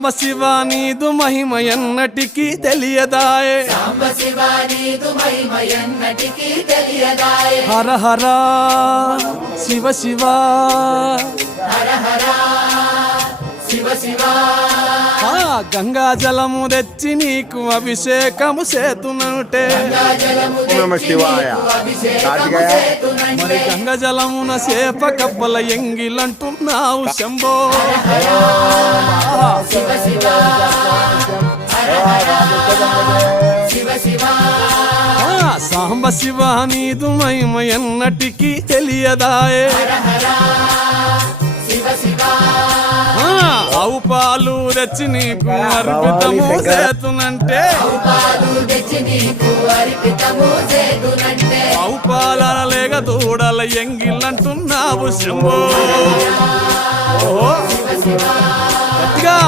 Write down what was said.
శివ నీదు మహిమ ఎన్నటికీ తెలియదాయే హర హర శివ శివ గంగా జలము తెచ్చి నీకు అభిషేకము చేతునంటే మరి గంగా జలమున సేప కప్పల ఎంగిలంటున్నావు శంభో సాంబ శివ నీదు మహిమ ఎన్నటికీ తెలియదాయే ఆవు పాలు తెచ్చి నీకు అర్పితము చేతునంటే ఆవు పాల లేక దూడల ఎంగిలంటున్నావు శంభో గట్టిగా